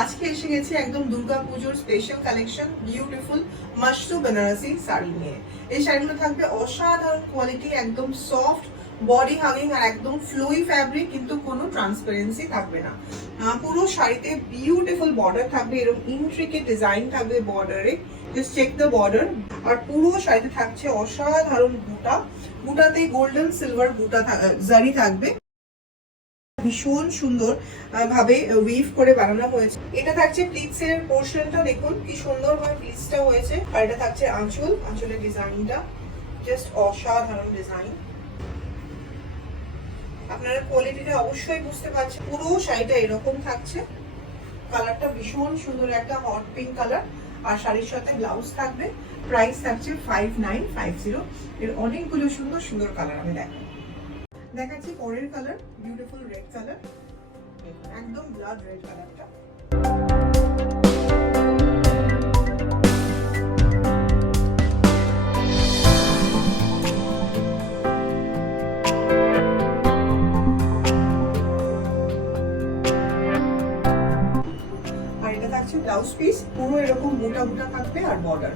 আজকে এসে গেছি একদম দুর্গাপুজোর special collection beautiful mashru Benarasi sari নিয়ে। এই শাড়িগুলো থাকবে অসাধারণ কোয়ালিটি, একদম সফট বডি হাগিং আর একদম ফ্লোই ফ্যাব্রিক, কিন্তু কোনো ট্রান্সপারেন্সি থাকবে না। পুরো শাড়িতে বিউটিফুল বর্ডার থাকবে, এরকম ইন্ট্রিকেট ডিজাইন থাকবে বর্ডারে, জাস্ট চেক দ্য বর্ডার। আর পুরো শাড়িতে থাকছে অসাধারণ বুটা, বুটাতে গোল্ডেন সিলভার বুটা জারি থাকবে, ভীষণ সুন্দর ভাবে উইভ করে বানানো হয়েছে। এটা থাকছে প্লিটস এর পোর্শনটা, দেখুন কি সুন্দর ভাবে প্লিটসটা হয়েছে। আর এটা থাকছে আঁচল, আঁচলের ডিজাইনটা জাস্ট অসাধারণ ডিজাইন। আপনারা কোয়ালিটিটা অবশ্যই বুঝতে পারছেন। পুরো শাড়িটা এরকম থাকছে, কালারটা ভীষণ সুন্দর, একটা হট পিঙ্ক কালার। আর শাড়ির সাথে ব্লাউজ থাকবে। প্রাইস থাকছে 5950। এর অনেকগুলো সুন্দর সুন্দর কালার আমি দেখাচ্ছি। পরের কালার বিউটিফুল রেড কালার, একদম ব্লাড রেড কালারটা। আর এটা থাকছে ব্লাউজ পিস, পুরো এরকম মোটা মোটা থাকবে আর বর্ডার।